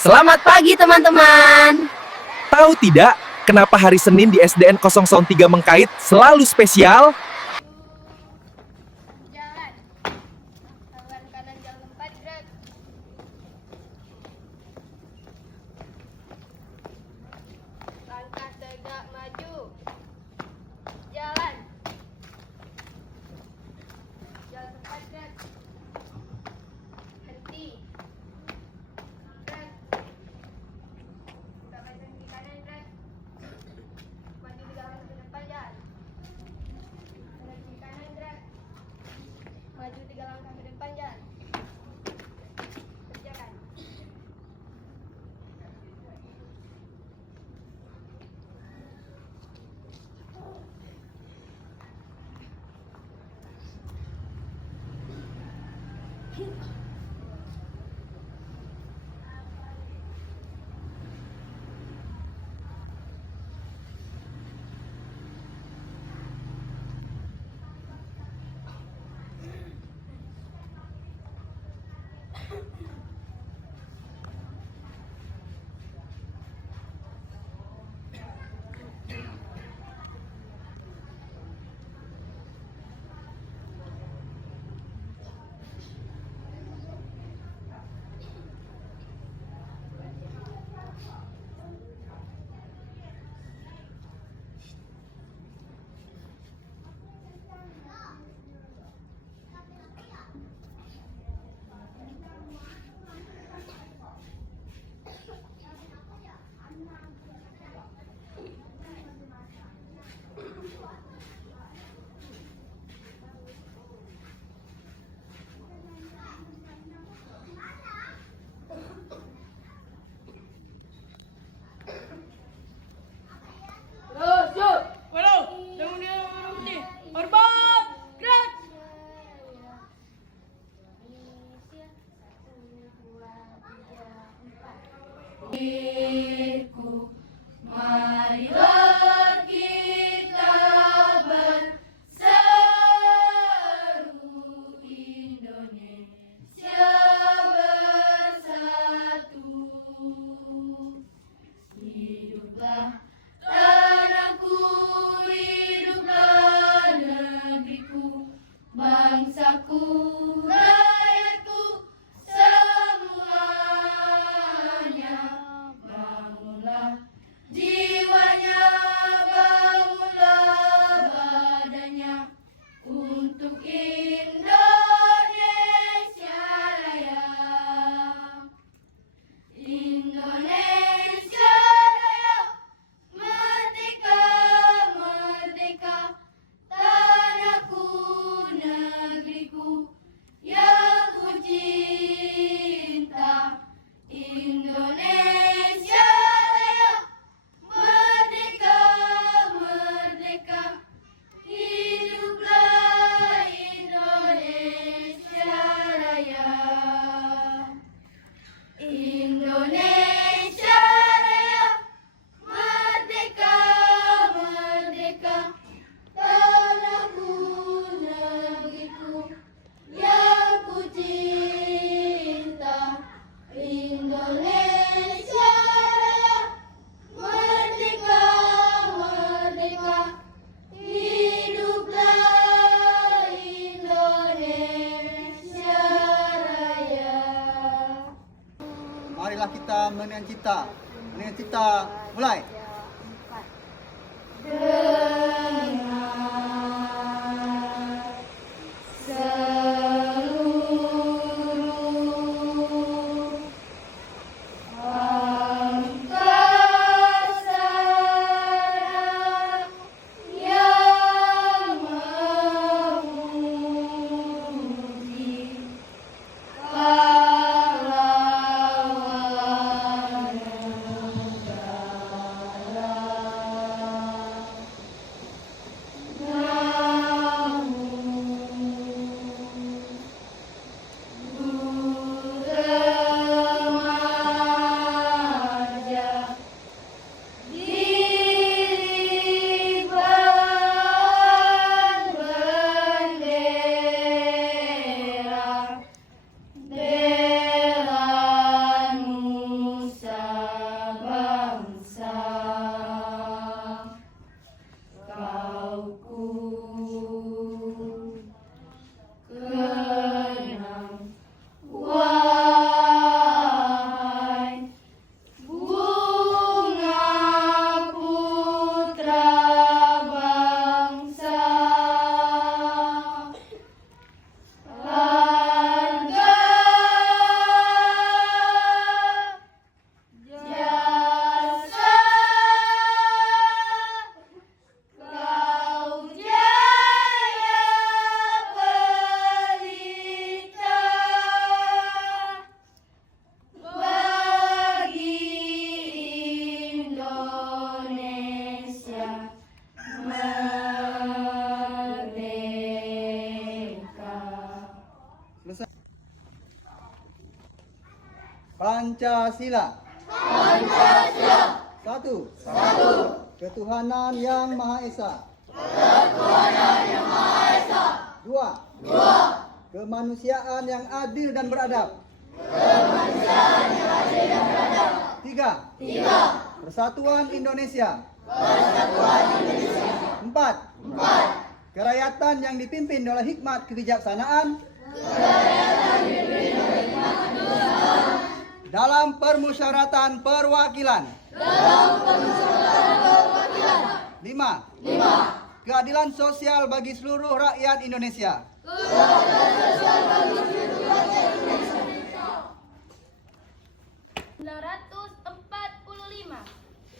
Selamat pagi teman-teman. Tahu tidak, kenapa hari Senin di SDN 003 Mengkait selalu spesial? Jalan. Tangan kanan jangan lompat, gerak. Langkah tegak maju. Jalan. Jalan lompat, gerak. Henti. Gerak. Buka kaki kanan, gerak. Maju 3 langkah ke depan, jalan. Kaki kanan, gerak. Maju 3 langkah ke depan, jalan. Kerjakan. Marilah kita berseru, Indonesia bersatu. Hiduplah tanahku, hiduplah negeriku, bangsaku, rakyatku, semuanya. Bangunlah jiwanya, bangunlah badannya untuk Indonesia Raya. Indonesia Raya, merdeka, merdeka, tanahku, negeriku yang ku cinta. Indonesia Raya, merdeka, merdeka, hiduplah Indonesia Raya. Indonesia Raya, merdeka, merdeka, tanahku, negeriku yang ku cinta. Indonesia Raya, merdeka, merdeka, hiduplah Indonesia Raya. Marilah kita menentukan cita. Menentukan cita, mulai. Dengar seluruh angkasa yang memuji pahlawan negara. Pancasila. Satu. Ketuhanan Yang Maha Esa. Dua. Kemanusiaan yang adil dan beradab. Tiga. Persatuan Indonesia. Empat. Kerakyatan yang dipimpin oleh hikmat kebijaksanaan. Dalam permusyawaratan perwakilan. Lima. Keadilan sosial bagi seluruh rakyat Indonesia.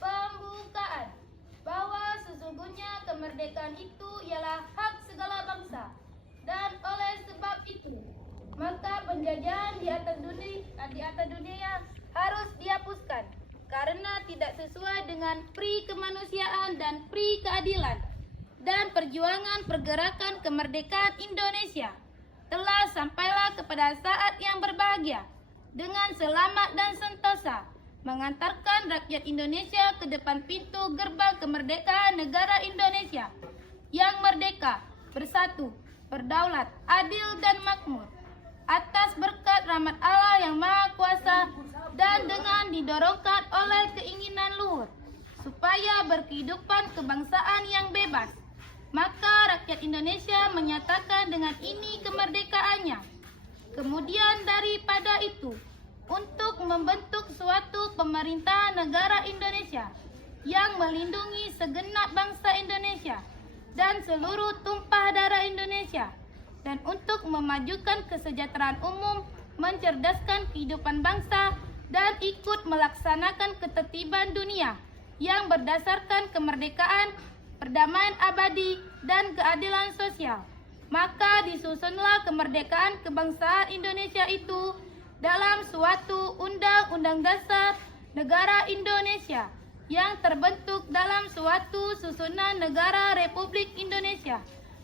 Pembukaan bahwa sesungguhnya kemerdekaan itu ialah hak segala bangsa, dan oleh sebab itu maka penjajahan di atas dunia harus dihapuskan karena tidak sesuai dengan pri kemanusiaan dan pri keadilan, dan perjuangan pergerakan kemerdekaan Indonesia telah sampailah kepada saat yang berbahagia dengan selamat dan sentosa, mengantarkan rakyat Indonesia ke depan pintu gerbang kemerdekaan negara Indonesia yang merdeka, bersatu, berdaulat, adil dan makmur atas berkat rahmat Allah yang Maha Kuasa, dan dengan didorongkan oleh keinginan luhur supaya berkehidupan kebangsaan yang bebas, maka rakyat Indonesia menyatakan dengan ini kemerdekaannya. Kemudian daripada itu, untuk membentuk suatu pemerintahan negara Indonesia yang melindungi segenap bangsa Indonesia dan seluruh tumpah darah Indonesia, dan untuk memajukan kesejahteraan umum, mencerdaskan kehidupan bangsa, dan ikut melaksanakan ketertiban dunia yang berdasarkan kemerdekaan, perdamaian abadi, dan keadilan sosial. Maka disusunlah kemerdekaan kebangsaan Indonesia itu dalam suatu Undang-Undang Dasar Negara Indonesia yang terbentuk dalam suatu susunan negara Republik Indonesia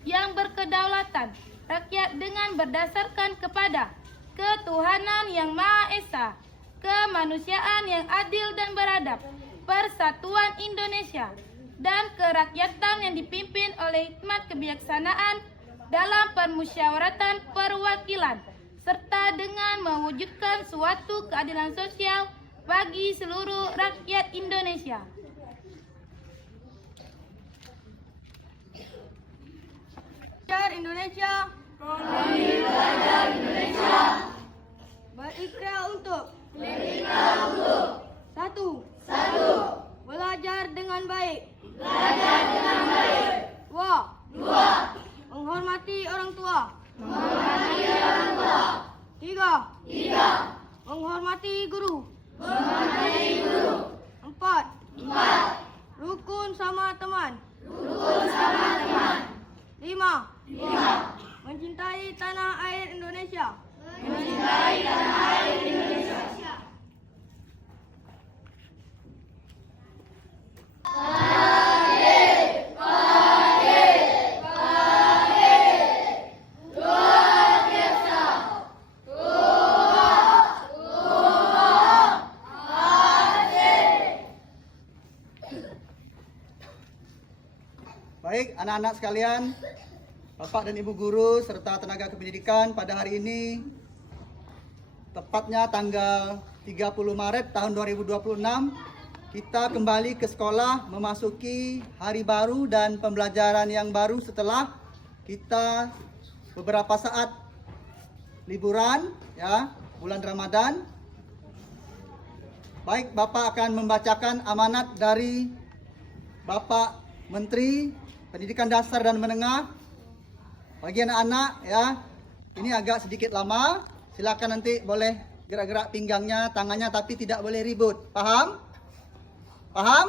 yang berkedaulatan rakyat dengan berdasarkan kepada ketuhanan yang Maha Esa, kemanusiaan yang adil dan beradab, persatuan Indonesia, dan kerakyatan yang dipimpin oleh hikmat kebijaksanaan dalam permusyawaratan perwakilan, serta dengan mewujudkan suatu keadilan sosial bagi seluruh rakyat Indonesia. Indonesia, berikrar untuk satu, belajar dengan baik, dua, menghormati orang tua, tiga, menghormati guru, empat, rukun sama teman, lima, mencintai tanah air Indonesia. Baik, anak-anak sekalian, Bapak dan Ibu guru serta tenaga kependidikan, pada hari ini tepatnya tanggal 30 Maret tahun 2026 kita kembali ke sekolah memasuki hari baru dan pembelajaran yang baru setelah kita beberapa saat liburan ya, bulan Ramadan. Baik, Bapak akan membacakan amanat dari Bapak Menteri Pendidikan Dasar dan Menengah bagi anak-anak ya. Ini agak sedikit lama. Silakan nanti boleh gerak-gerak pinggangnya, tangannya, tapi tidak boleh ribut. Paham? Paham?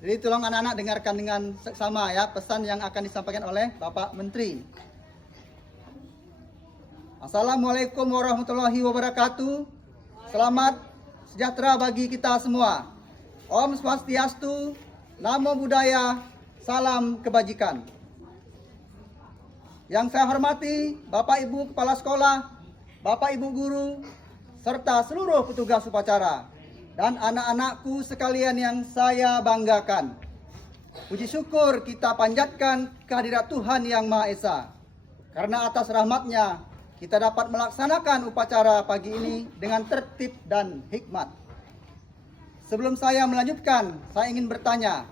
Jadi tolong anak-anak dengarkan dengan seksama ya pesan yang akan disampaikan oleh Bapak Menteri. Assalamualaikum warahmatullahi wabarakatuh. Selamat sejahtera bagi kita semua. Om Swastiastu, Namo Buddhaya, salam kebajikan. Yang saya hormati Bapak Ibu Kepala Sekolah, Bapak Ibu guru, serta seluruh petugas upacara, dan anak-anakku sekalian yang saya banggakan. Puji syukur kita panjatkan kehadirat Tuhan Yang Maha Esa. Karena atas rahmat-Nya, kita dapat melaksanakan upacara pagi ini dengan tertib dan hikmat. Sebelum saya melanjutkan, saya ingin bertanya,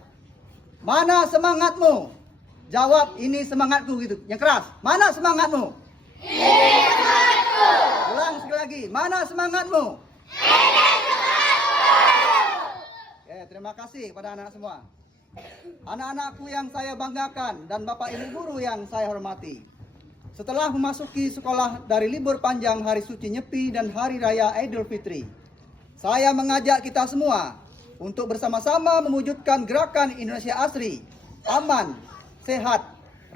mana semangatmu? Jawab, ini semangatku gitu, yang keras. Mana semangatmu? Ini semangatku. Ulang sekali lagi, mana semangatmu? Ini semangatku. Oke, terima kasih pada anak-anak semua. Anak-anakku yang saya banggakan dan Bapak Ibu guru yang saya hormati. Setelah memasuki sekolah dari libur panjang Hari Suci Nyepi dan Hari Raya Idul Fitri, saya mengajak kita semua untuk bersama-sama mewujudkan gerakan Indonesia Asri, aman, sehat,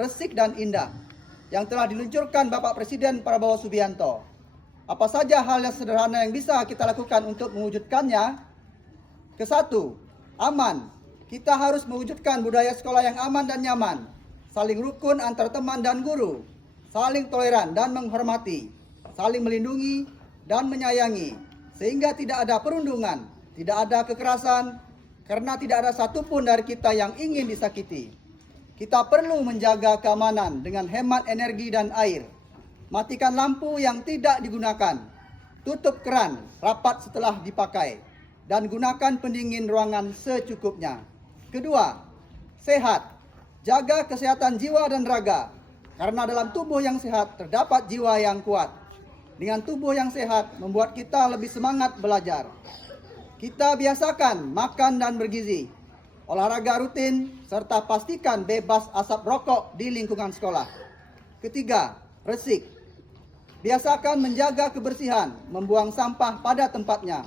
resik dan indah yang telah diluncurkan Bapak Presiden Prabowo Subianto. Apa saja hal yang sederhana yang bisa kita lakukan untuk mewujudkannya? Kesatu, aman. Kita harus mewujudkan budaya sekolah yang aman dan nyaman, saling rukun antar teman dan guru, saling toleran dan menghormati, saling melindungi dan menyayangi, sehingga tidak ada perundungan, tidak ada kekerasan, karena tidak ada satupun dari kita yang ingin disakiti. Kita perlu menjaga keamanan dengan hemat energi dan air, matikan lampu yang tidak digunakan, tutup keran rapat setelah dipakai, dan gunakan pendingin ruangan secukupnya. Kedua, sehat. Jaga kesehatan jiwa dan raga. Karena dalam tubuh yang sehat terdapat jiwa yang kuat. Dengan tubuh yang sehat membuat kita lebih semangat belajar. Kita biasakan makan dan bergizi, olahraga rutin, serta pastikan bebas asap rokok di lingkungan sekolah. Ketiga, resik. Biasakan menjaga kebersihan, membuang sampah pada tempatnya,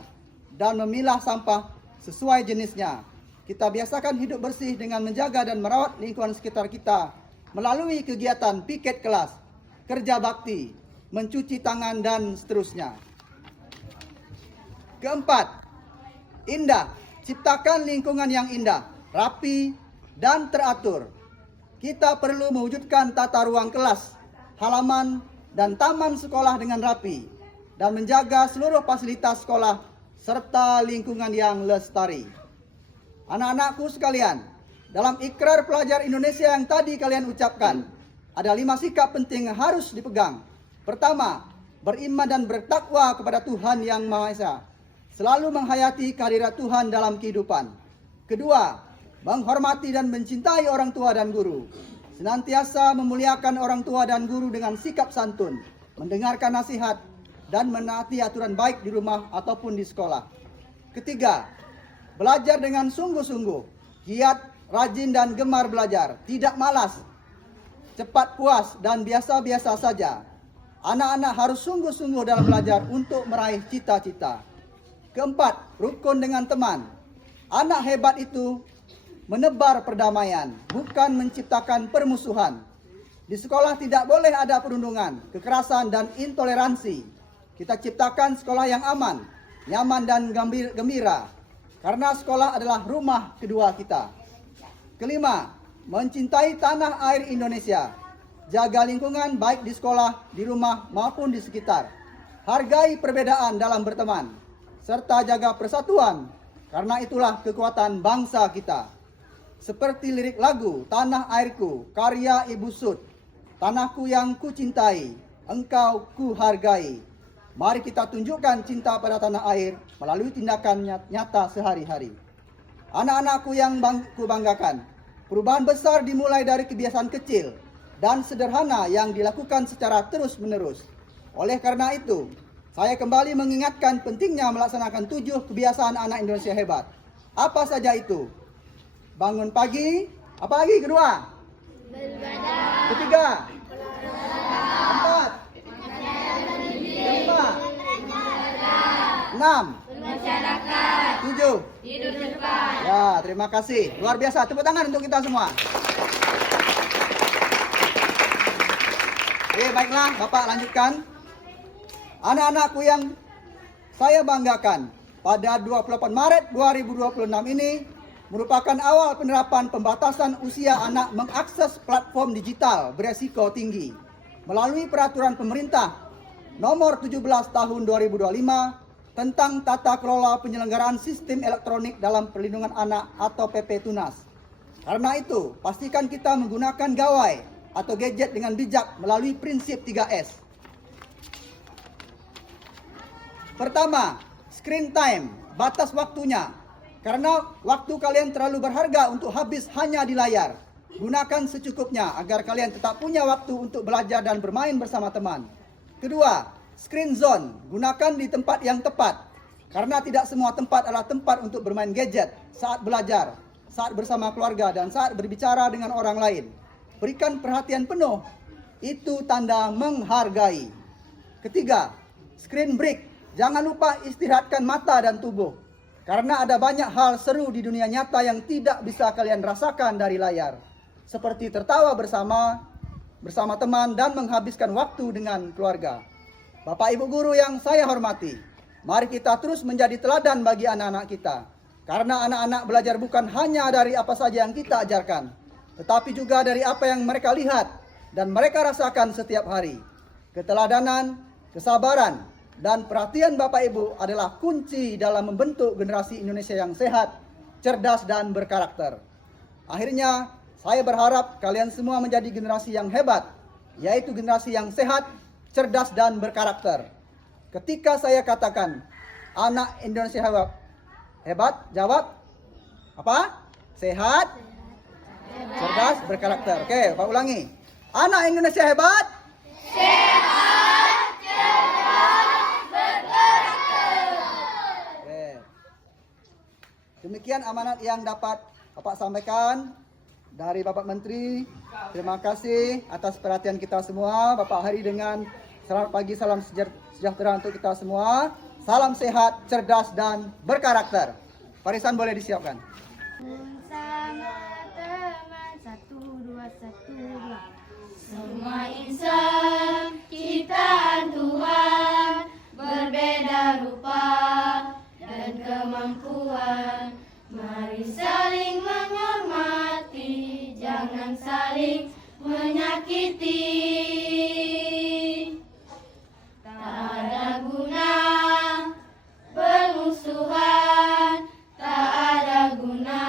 dan memilah sampah sesuai jenisnya. Kita biasakan hidup bersih dengan menjaga dan merawat lingkungan sekitar kita melalui kegiatan piket kelas, kerja bakti, mencuci tangan, dan seterusnya. Keempat, indah. Ciptakan lingkungan yang indah, rapi, dan teratur. Kita perlu mewujudkan tata ruang kelas, halaman, dan taman sekolah dengan rapi, dan menjaga seluruh fasilitas sekolah serta lingkungan yang lestari. Anak-anakku sekalian, dalam ikrar pelajar Indonesia yang tadi kalian ucapkan, ada 5 sikap penting yang harus dipegang. Pertama, beriman dan bertakwa kepada Tuhan Yang Maha Esa. Selalu menghayati kehadirat Tuhan dalam kehidupan. Kedua, menghormati dan mencintai orang tua dan guru. Senantiasa memuliakan orang tua dan guru dengan sikap santun, mendengarkan nasihat, dan menaati aturan baik di rumah ataupun di sekolah. Ketiga, belajar dengan sungguh-sungguh, giat, rajin dan gemar belajar, tidak malas, cepat puas dan biasa-biasa saja. Anak-anak harus sungguh-sungguh dalam belajar untuk meraih cita-cita. Keempat, rukun dengan teman. Anak hebat itu menebar perdamaian, bukan menciptakan permusuhan. Di sekolah tidak boleh ada perundungan, kekerasan dan intoleransi. Kita ciptakan sekolah yang aman, nyaman dan gembira. Karena sekolah adalah rumah kedua kita. Kelima, mencintai tanah air Indonesia. Jaga lingkungan baik di sekolah, di rumah maupun di sekitar. Hargai perbedaan dalam berteman, serta jaga persatuan, karena itulah kekuatan bangsa kita. Seperti lirik lagu Tanah Airku, karya Ibu Sud. Tanahku yang ku cintai, engkau ku hargai. Mari kita tunjukkan cinta pada tanah air melalui tindakan nyata sehari-hari. Anak-anakku yang ku banggakan, perubahan besar dimulai dari kebiasaan kecil dan sederhana yang dilakukan secara terus-menerus. Oleh karena itu, saya kembali mengingatkan pentingnya melaksanakan 7 kebiasaan anak Indonesia hebat. Apa saja itu? Bangun pagi, apa lagi kedua? Beribadah. Ketiga? Keempat? Kelima? 6? Masyarakat. 7? Hidup depan. Ya, terima kasih. Luar biasa. Tepuk tangan untuk kita semua. Oke, baiklah, Bapak lanjutkan. Anak-anakku yang saya banggakan, pada 28 Maret 2026 ini merupakan awal penerapan pembatasan usia anak mengakses platform digital beresiko tinggi melalui peraturan pemerintah nomor 17 tahun 2025 tentang tata kelola penyelenggaraan sistem elektronik dalam perlindungan anak atau PP Tunas. Karena itu, pastikan kita menggunakan gawai atau gadget dengan bijak melalui prinsip 3S. Pertama, screen time, batas waktunya. Karena waktu kalian terlalu berharga untuk habis hanya di layar. Gunakan secukupnya agar kalian tetap punya waktu untuk belajar dan bermain bersama teman. Kedua, screen zone, gunakan di tempat yang tepat. Karena tidak semua tempat adalah tempat untuk bermain gadget saat belajar, saat bersama keluarga, dan saat berbicara dengan orang lain. Berikan perhatian penuh, itu tanda menghargai. Ketiga, screen break, jangan lupa istirahatkan mata dan tubuh. Karena ada banyak hal seru di dunia nyata yang tidak bisa kalian rasakan dari layar. Seperti tertawa bersama teman dan menghabiskan waktu dengan keluarga. Bapak Ibu Guru yang saya hormati, mari kita terus menjadi teladan bagi anak-anak kita. Karena anak-anak belajar bukan hanya dari apa saja yang kita ajarkan, tetapi juga dari apa yang mereka lihat dan mereka rasakan setiap hari. Keteladanan, kesabaran, dan perhatian Bapak Ibu adalah kunci dalam membentuk generasi Indonesia yang sehat, cerdas, dan berkarakter. Akhirnya, saya berharap kalian semua menjadi generasi yang hebat, yaitu generasi yang sehat, cerdas, dan berkarakter. Ketika saya katakan, anak Indonesia hebat, jawab, apa? Sehat, cerdas, berkarakter. Oke, Pak ulangi. Anak Indonesia hebat, Sehat, cerdas, berkarakter. Oke. Demikian amanat yang dapat Bapak sampaikan dari Bapak Menteri. Terima kasih atas perhatian kita semua. Bapak hari dengan selamat pagi, salam sejahtera untuk kita semua. Salam sehat, cerdas, dan berkarakter. Barisan boleh disiapkan. Sama teman 1, 2, 1, 2. Semua insan ciptaan Tuhan, berbeda rupa dan kemampuan. Mari saling menghormati, jangan saling menyakiti. Tak ada guna bermusuhan, tak ada guna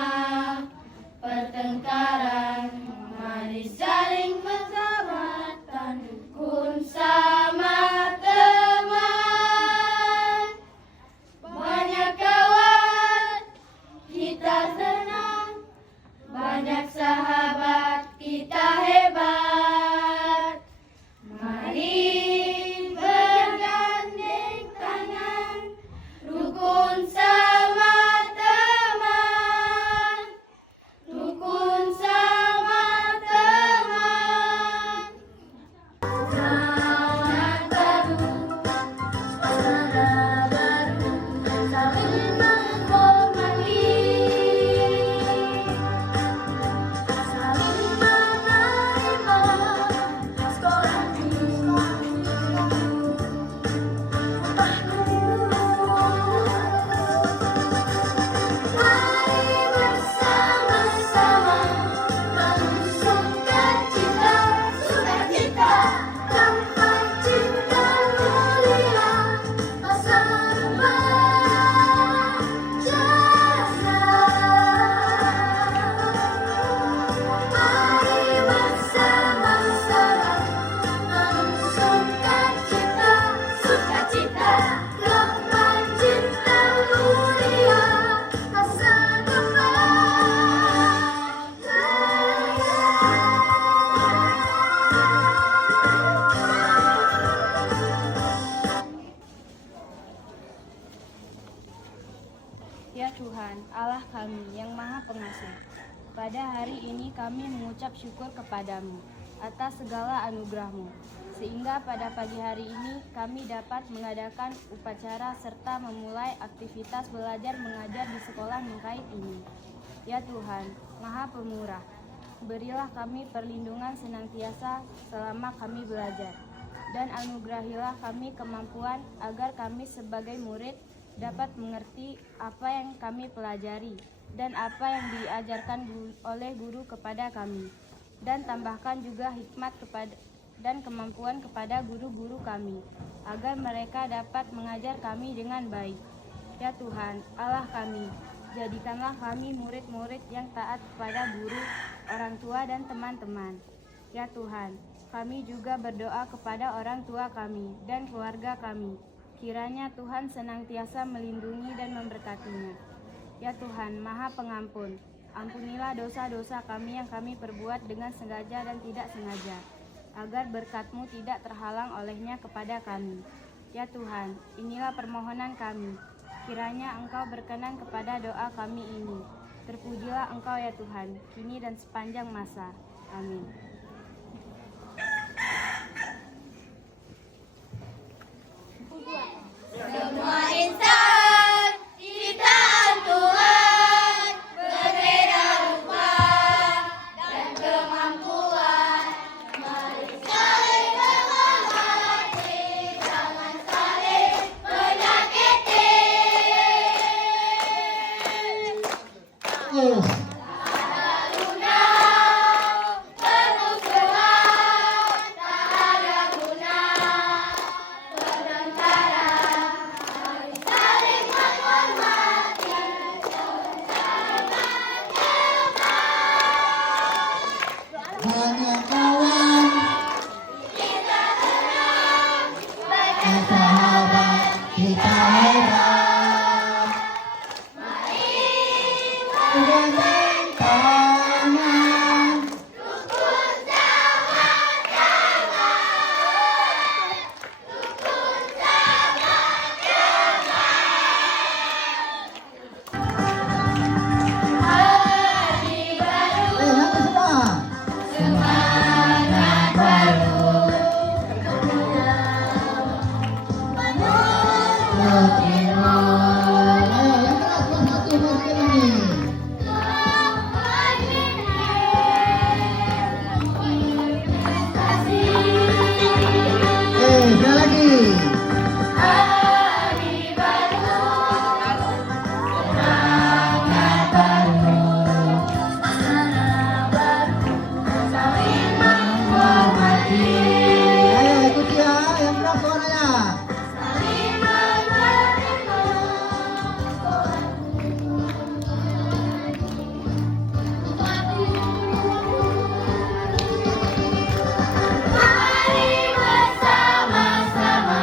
pertengkaran. Mari saling bersahabatan, kun sama teman. Banyak kawan, kita senang. Banyak sahabat, kita hebat. Mari bergandeng tangan, rukun sama teman. Rukun sama teman. Zaman baru, suasana baru, saling menghormati, saling menerima. Sekolah dulu, upah dulu. Mari bersama-sama mengusungkan cita, sukacita, damai cinta mulia, masa depan cerah. Mari bersama-sama mengusungkan cita, sukacita, damai cinta mulia, masa depan Ya Tuhan, Allah kami yang Maha Pengasih, pada hari ini kami mengucap syukur kepadamu atas segala anugerah-Mu, sehingga pada pagi hari ini kami dapat mengadakan upacara serta memulai aktivitas belajar mengajar di sekolah Mengkait ini. Ya Tuhan, Maha Pemurah, berilah kami perlindungan senantiasa selama kami belajar, dan anugerahilah kami kemampuan agar kami sebagai murid dapat mengerti apa yang kami pelajari dan apa yang diajarkan oleh guru kepada kami, dan tambahkan juga hikmat dan kemampuan kepada guru-guru kami, agar mereka dapat mengajar kami dengan baik. Ya Tuhan, Allah kami, jadikanlah kami murid-murid yang taat kepada guru, orang tua, dan teman-teman. Ya Tuhan, kami juga berdoa kepada orang tua kami dan keluarga kami. Kiranya Tuhan senantiasa melindungi dan memberkatinya. Ya Tuhan, Maha Pengampun, ampunilah dosa-dosa kami yang kami perbuat dengan sengaja dan tidak sengaja, agar berkat-Mu tidak terhalang olehnya kepada kami. Ya Tuhan, inilah permohonan kami. Kiranya Engkau berkenan kepada doa kami ini. Terpujilah Engkau ya Tuhan, kini dan sepanjang masa. Amin. Semua insan ciptaan Tuhan berbeda rupa dan kemampuan. Mari saling menghormati, jangan saling menyakiti. Ada guna permusuhan, tak ada guna pertengkaran. Mari saling menghormati, jangan saling mencemarkan. Hanya kawan, Kita tenang, bagai sahabat kita hebat. Bergandeng tangan, rukun sama-sama. Rukun sama-sama. Hari baru, nanti semua. semangat baru. Terima. Yang keras satu murid ini. Sekali lagi. Hari baru, semangat baru, semangat baru, saling menghormati, Ayo ikuti ya, yang keras suaranya. saling mengerti. Mari bersama-sama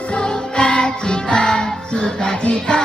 bersukacita, Sukacita,